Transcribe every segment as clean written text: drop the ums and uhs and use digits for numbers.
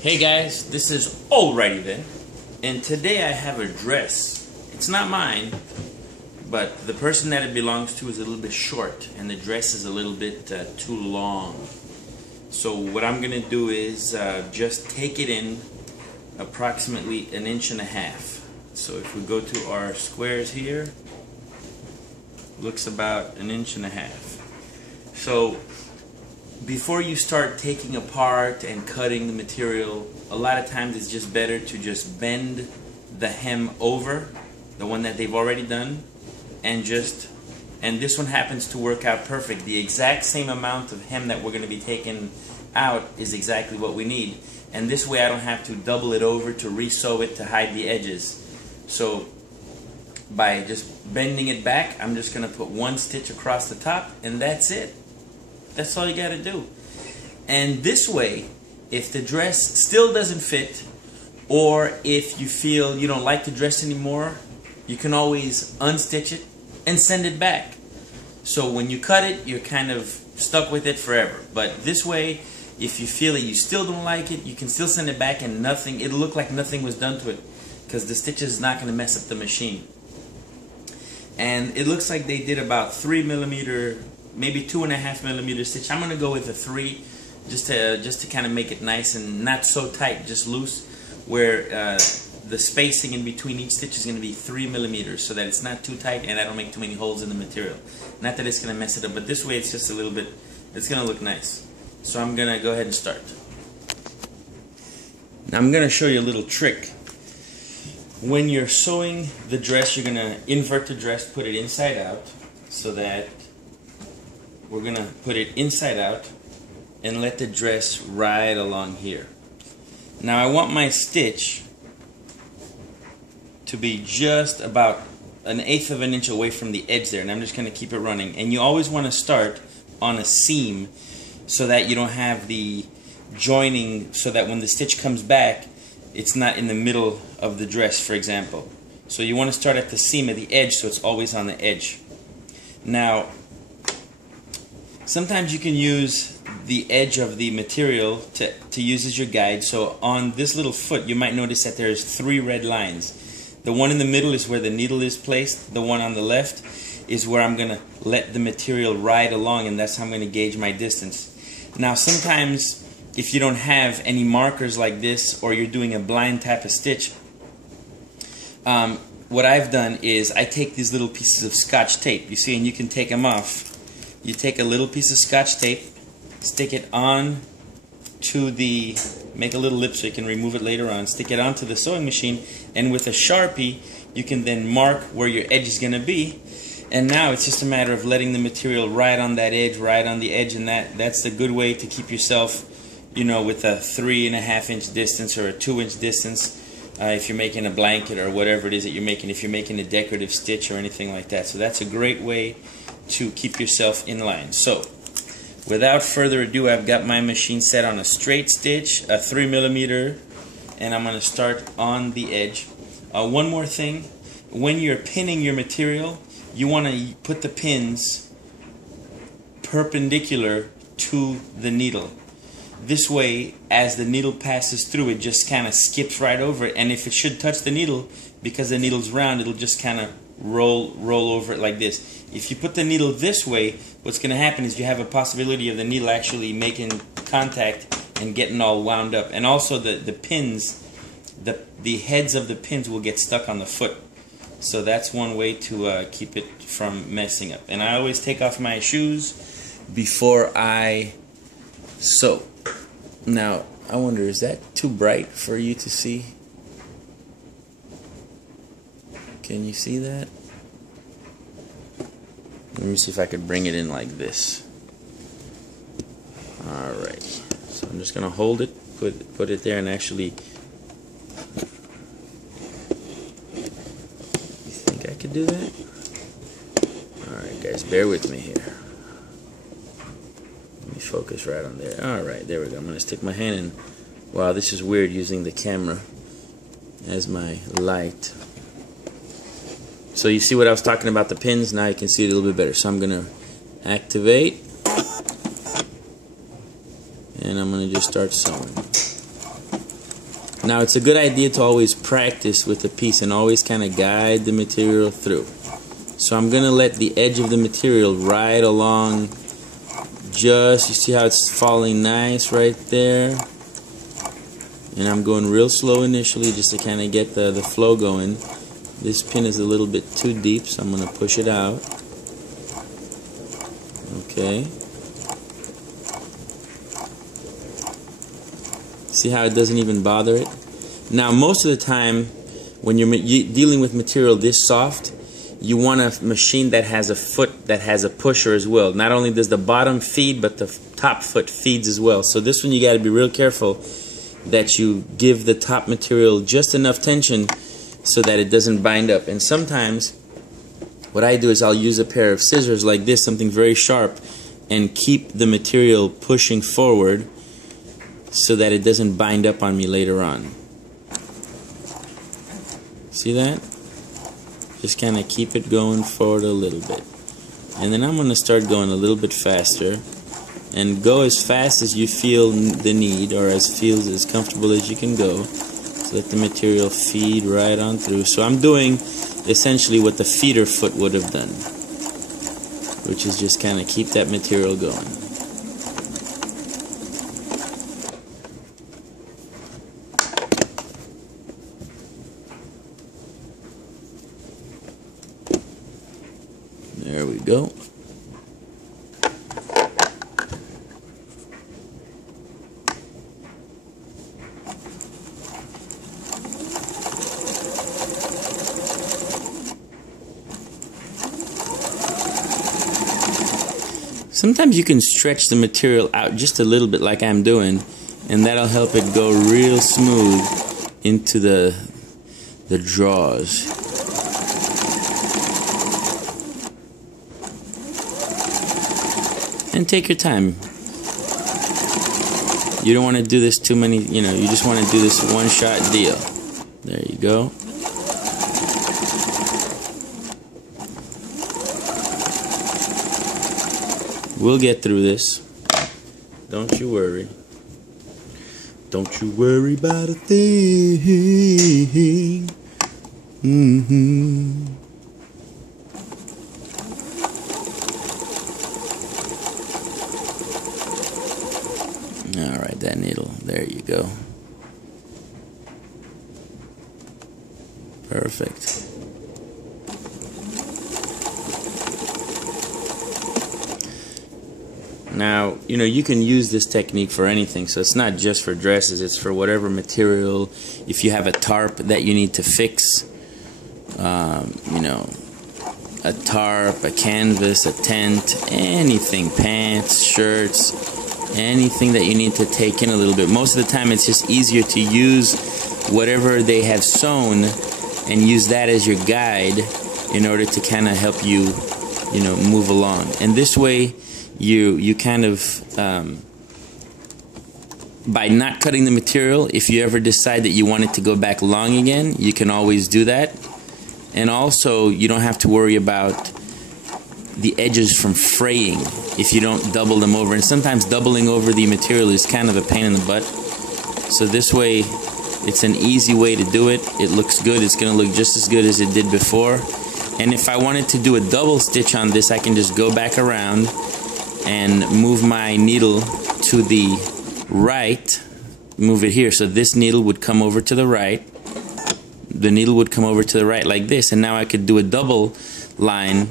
Hey guys, this is Alrighty Then, and today I have a dress. It's not mine, but the person that it belongs to is a little bit short, and the dress is a little bit too long. So what I'm going to do is just take it in approximately 1.5 inches. So if we go to our squares here, looks about 1.5 inches. So before you start taking apart and cutting the material, a lot of times it's just better to just bend the hem over, the one that they've already done, and this one happens to work out perfect. The exact same amount of hem that we're going to be taking out is exactly what we need, and this way I don't have to double it over to re-sew it to hide the edges. So by just bending it back, I'm just going to put one stitch across the top, and that's it. That's all you got to do. And this way, if the dress still doesn't fit, or if you feel you don't like the dress anymore, you can always unstitch it and send it back. So when you cut it, you're kind of stuck with it forever. But this way, if you feel that you still don't like it, you can still send it back and it'll look like nothing was done to it, because the stitch is not going to mess up the machine. And it looks like they did about 3mm, maybe 2.5mm stitch. I'm going to go with a 3, just to kind of make it nice and not so tight, just loose, where the spacing in between each stitch is going to be 3mm, so that it's not too tight and I don't make too many holes in the material. Not that it's going to mess it up, but this way it's just a little bit, it's going to look nice. So I'm going to go ahead and start. Now I'm going to show you a little trick. When you're sewing the dress, you're going to invert the dress, put it inside out, so that we're going to put it inside out and let the dress ride along here. Now I want my stitch to be just about 1/8 of an inch away from the edge there, and I'm just going to keep it running. And you always want to start on a seam so that you don't have the joining, so that when the stitch comes back, it's not in the middle of the dress, for example. So you want to start at the seam at the edge, so it's always on the edge. Now sometimes you can use the edge of the material to use as your guide. So on this little foot, you might notice that there's 3 red lines. The one in the middle is where the needle is placed. The one on the left is where I'm going to let the material ride along, and that's how I'm going to gauge my distance. Now sometimes if you don't have any markers like this, or you're doing a blind type of stitch, what I've done is I take these little pieces of Scotch tape, you see, and you can take them off. You take a little piece of Scotch tape, stick it on to make a little lip so you can remove it later on, stick it onto the sewing machine, and with a Sharpie you can then mark where your edge is going to be. And now it's just a matter of letting the material ride on that edge, ride on the edge, and that's a good way to keep yourself, you know, with a 3.5 inch distance or a 2 inch distance, if you're making a blanket or whatever it is that you're making, if you're making a decorative stitch or anything like that. So that's a great way to keep yourself in line. So without further ado, I've got my machine set on a straight stitch, a 3mm, and I'm going to start on the edge. One more thing, when you're pinning your material, you want to put the pins perpendicular to the needle. This way, as the needle passes through, it just kind of skips right over it, and if it should touch the needle, because the needle's round, it'll just kind of roll over it like this. If you put the needle this way, what's going to happen is you have a possibility of the needle actually making contact and getting all wound up. And also the pins, the heads of the pins will get stuck on the foot. So that's one way to keep it from messing up. And I always take off my shoes before I sew. Now, I wonder, is that too bright for you to see? Can you see that? Let me see if I could bring it in like this. Alright. So I'm just going to hold it, put it there, and actually... You think I could do that? Alright guys, bear with me here. Let me focus right on there. Alright, there we go. I'm going to stick my hand in. Wow, this is weird using the camera as my light. So you see what I was talking about, the pins? Now you can see it a little bit better. So I'm going to activate, and I'm going to just start sewing. Now it's a good idea to always practice with the piece and always kind of guide the material through. So I'm going to let the edge of the material ride along. Just, you see how it's falling nice right there? And I'm going real slow initially just to kind of get the flow going. This pin is a little bit too deep, so I'm going to push it out. Okay. See how it doesn't even bother it? Now most of the time when you're dealing with material this soft, you want a machine that has a foot that has a pusher as well. Not only does the bottom feed, but the top foot feeds as well. So this one you got to be real careful that you give the top material just enough tension so that it doesn't bind up. And sometimes what I do is I'll use a pair of scissors like this, something very sharp, and keep the material pushing forward so that it doesn't bind up on me later on. See that? Just kind of keep it going forward a little bit. And then I'm going to start going a little bit faster. And go as fast as you feel the need, or as comfortable as you can go. So let the material feed right on through. So I'm doing essentially what the feeder foot would have done, which is just kind of keep that material going. There we go. Sometimes you can stretch the material out just a little bit like I'm doing, and that'll help it go real smooth into the draws. And take your time. You don't want to do this too many, you just want to do this one-shot deal. There you go. We'll get through this. Don't you worry. Don't you worry about a thing. Alright, that needle. There you go. Perfect. Now, you can use this technique for anything, so it's not just for dresses, it's for whatever material. If you have a tarp that you need to fix, a tarp, a canvas, a tent, anything, pants, shirts, anything that you need to take in a little bit. Most of the time it's just easier to use whatever they have sewn and use that as your guide in order to kind of help you, move along. And this way, you kind of, by not cutting the material, if you ever decide that you want it to go back long again, you can always do that. And also, you don't have to worry about the edges from fraying if you don't double them over. And sometimes doubling over the material is kind of a pain in the butt. So this way, it's an easy way to do it. It looks good. It's going to look just as good as it did before. And if I wanted to do a double stitch on this, I can just go back around and move my needle to the right, move it here, so this needle would come over to the right, the needle would come over to the right like this, and now I could do a double line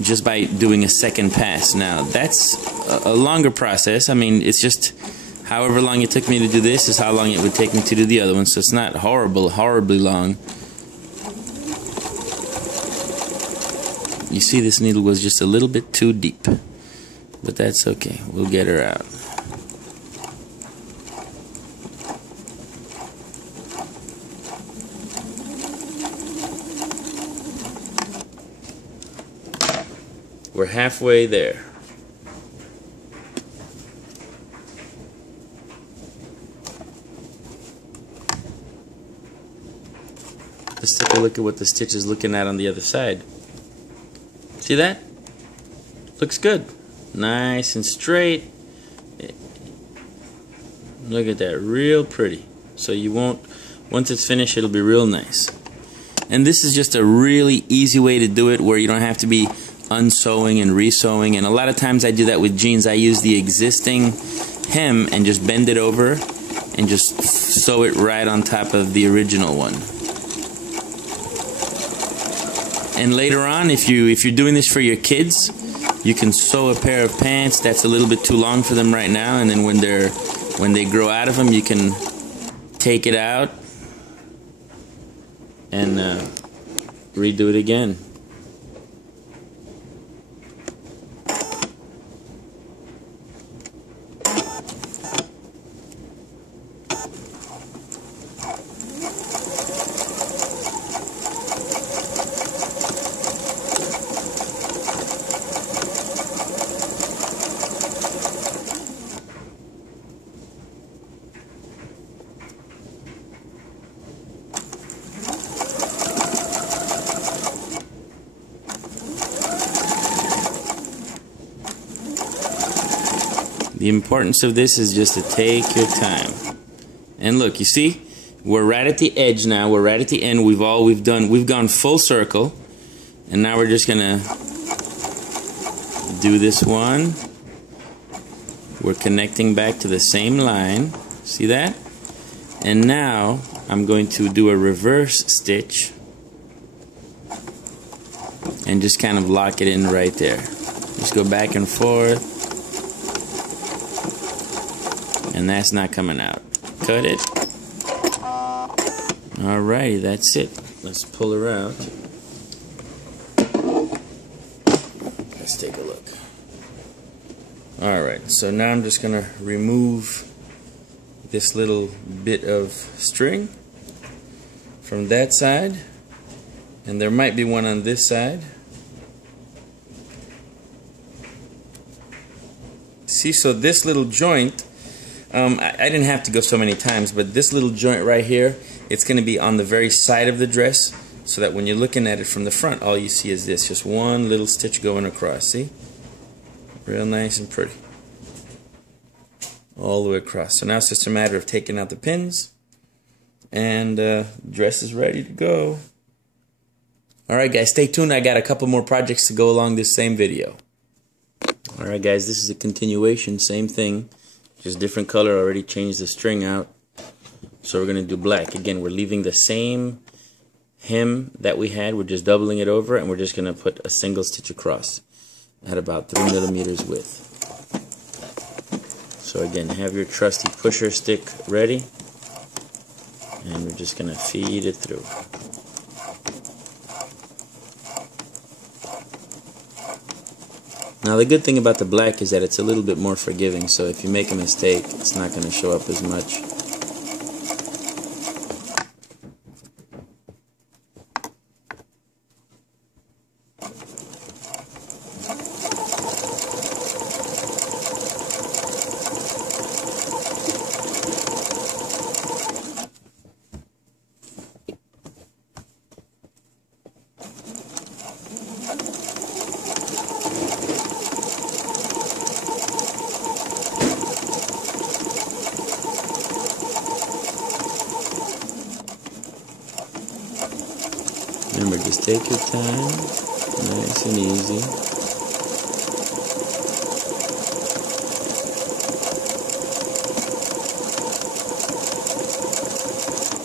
just by doing a second pass. Now that's a longer process. I mean, it's just however long it took me to do this is how long it would take me to do the other one, so it's not horribly long. You see, this needle was just a little bit too deep. But that's okay. We'll get her out. We're halfway there. Let's take a look at what the stitch is looking at on the other side. See that? Looks good. Nice and straight. Look at that, real pretty. So you won't, once it's finished, it'll be real nice. And this is just a really easy way to do it, where you don't have to be unsewing and resewing. And a lot of times I do that with jeans. I use the existing hem and just bend it over and just sew it right on top of the original one. And later on, if you're doing this for your kids, you can sew a pair of pants that's a little bit too long for them right now, and then when they grow out of them, you can take it out and redo it again. The importance of this is just to take your time. And look, you see, we're right at the edge now. We're right at the end. We've gone full circle, and now we're just gonna do this one. We're connecting back to the same line. See that? And now I'm going to do a reverse stitch and just kind of lock it in right there. Just go back and forth. And that's not coming out. Cut it. Alrighty, that's it. Let's pull her out. Let's take a look. Alright, so now I'm just gonna remove this little bit of string from that side, and there might be one on this side. See, so this little joint, I didn't have to go so many times, but this little joint right here, it's going to be on the very side of the dress, so that when you're looking at it from the front, all you see is this, just one little stitch going across. See? Real nice and pretty. All the way across. So now it's just a matter of taking out the pins, and dress is ready to go. Alright guys, stay tuned. I got a couple more projects to go along this same video. Alright guys, this is a continuation, same thing. Just different color. Already changed the string out, so we're going to do black. Again, we're leaving the same hem that we had. We're just doubling it over, and we're just going to put a single stitch across at about 3 millimeters width. So again, have your trusty pusher stick ready, and we're just going to feed it through. Now the good thing about the black is that it's a little bit more forgiving, so if you make a mistake, it's not going to show up as much. Remember, just take your time, nice and easy.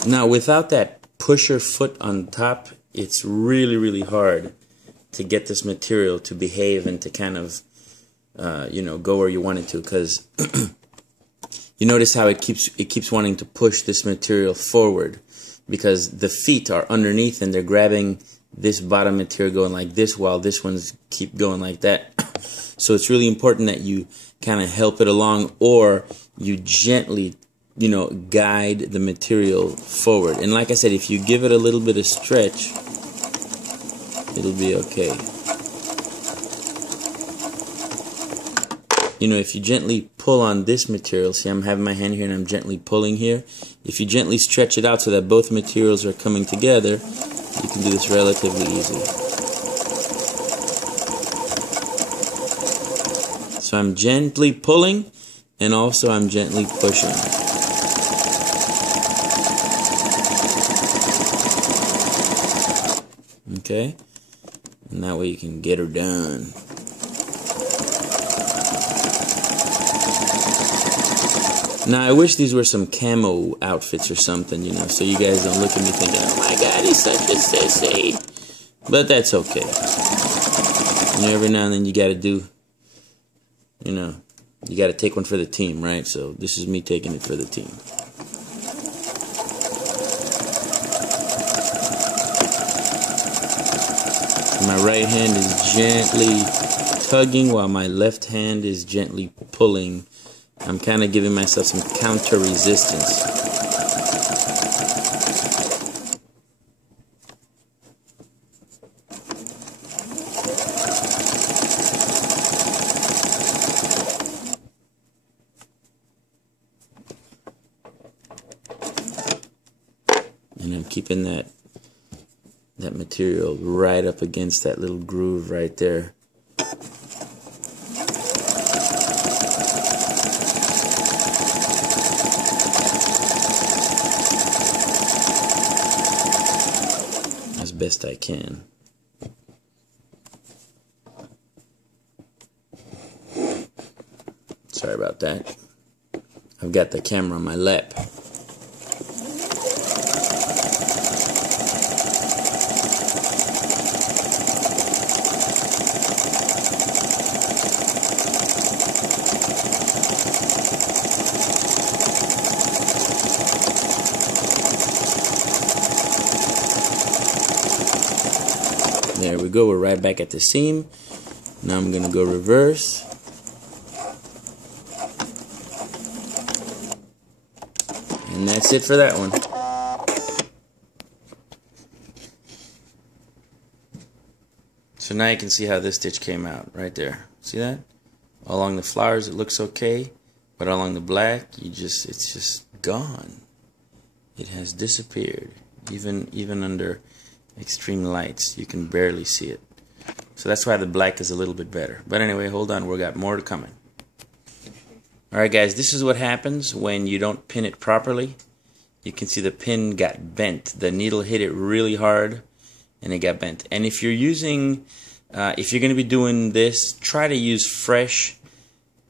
Now, without that pusher foot on top, it's really, really hard to get this material to behave and to kind of, go where you want it to, because you notice how it keeps wanting to push this material forward, because the feet are underneath and they're grabbing this bottom material going like this, while this one's keep going like that. So it's really important that you kind of help it along, or you gently, guide the material forward. And like I said, if you give it a little bit of stretch, it'll be okay. If you gently pull on this material, see, I'm having my hand here and I'm gently pulling here. If you gently stretch it out so that both materials are coming together, you can do this relatively easily. So I'm gently pulling, and also I'm gently pushing. okay? And that way you can get her done. Now, I wish these were some camo outfits or something, you know, so you guys don't look at me thinking, oh my god, he's such a sissy. But that's okay. You know, every now and then you gotta do, you know, you gotta take one for the team, right? So this is me taking it for the team. My right hand is gently tugging while my left hand is gently pulling. I'm kind of giving myself some counter resistance. And I'm keeping that material right up against that little groove right there. As best I can. Sorry about that. I've got the camera on my lap. There we go, we're right back at the seam. Now I'm going to go reverse. And that's it for that one. So now you can see how this stitch came out right there. See that? Along the flowers it looks okay, but along the black it's just gone. It has disappeared. Even under extreme lights you can barely see it. So that's why the black is a little bit better. But anyway, hold on, we got more to coming. Alright guys, this is what happens when you don't pin it properly. You can see the pin got bent. The needle hit it really hard and it got bent. And if you're using if you're going to be doing this, try to use fresh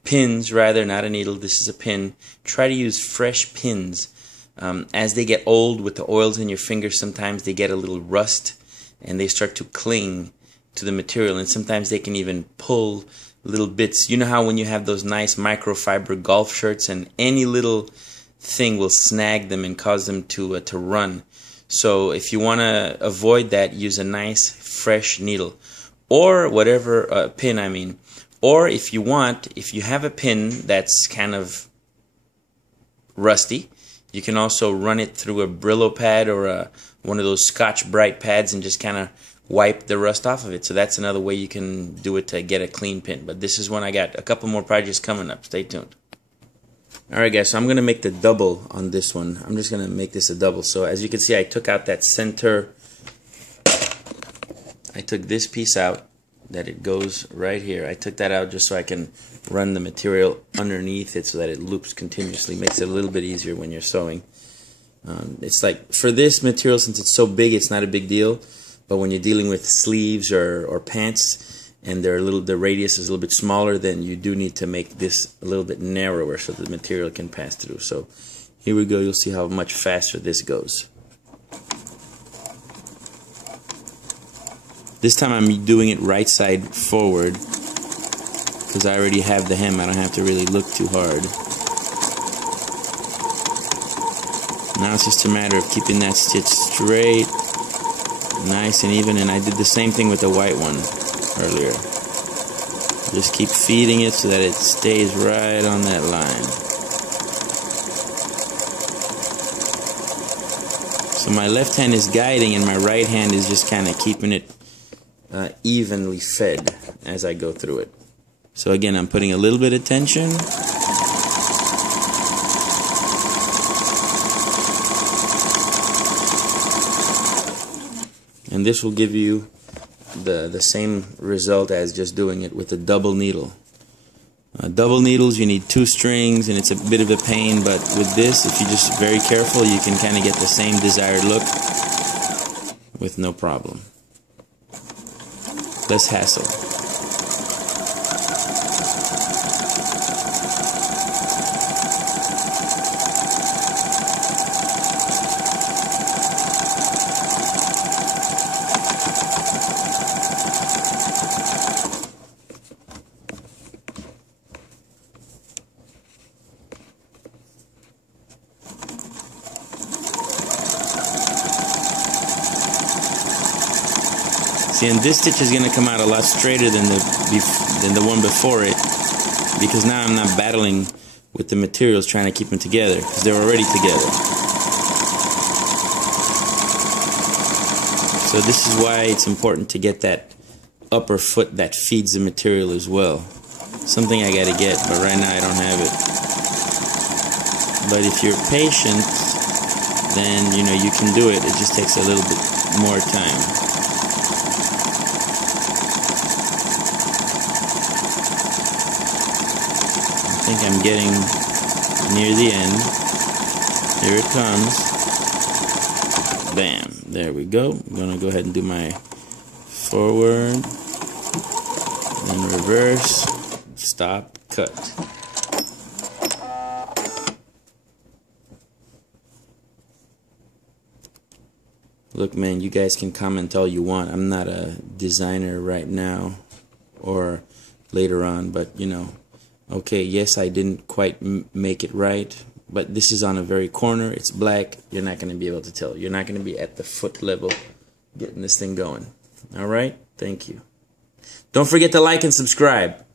pins rather, not a needle. This is a pin. Try to use fresh pins. As they get old with the oils in your fingers, sometimes they get a little rust and they start to cling to the material, and sometimes they can even pull little bits. You know how when you have those nice microfiber golf shirts and any little thing will snag them and cause them to run. So if you want to avoid that, use a nice fresh needle or whatever pin I mean. Or if you have a pin that's kind of rusty, you can also run it through a Brillo pad or one of those Scotch-Brite pads and just kind of wipe the rust off of it. So that's another way you can do it to get a clean pin. But this is one I got a couple more projects coming up. Stay tuned. Alright guys, so I'm going to make the double on this one. I'm just going to make this a double. So as you can see, I took out that center. I took this piece out that it goes right here. I took that out just so I can run the material underneath it so that it loops continuously. Makes it a little bit easier when you're sewing. It's like, for this material, since it's so big, it's not a big deal. But when you're dealing with sleeves or pants and the radius is a little bit smaller, then you do need to make this a little bit narrower so the material can pass through. So here we go. You'll see how much faster this goes. This time I'm doing it right side forward because I already have the hem. I don't have to really look too hard. Now it's just a matter of keeping that stitch straight, nice and even, and I did the same thing with the white one earlier. Just keep feeding it so that it stays right on that line. So my left hand is guiding and my right hand is just kind of keeping it evenly fed as I go through it. So again, I'm putting a little bit of tension. And this will give you the same result as just doing it with a double needle. Double needles, you need 2 strings and it's a bit of a pain, but with this, if you're just very careful, you can kind of get the same desired look with no problem. less hassle. See, and this stitch is going to come out a lot straighter than the one before it, because now I'm not battling with the materials trying to keep them together, because they're already together. So this is why it's important to get that upper foot that feeds the material as well. Something I got to get, but right now I don't have it. But if you're patient, then you know you can do it. It just takes a little bit more time. I think I'm getting near the end. Here it comes. Bam. There we go. I'm going to go ahead and do my forward, then reverse, stop, cut. Look, man, you guys can comment all you want. I'm not a designer right now or later on, but you know. Okay, yes, I didn't quite make it right, but this is on a very corner. It's black. You're not going to be able to tell. You're not going to be at the foot level getting this thing going. All right? Thank you. Don't forget to like and subscribe.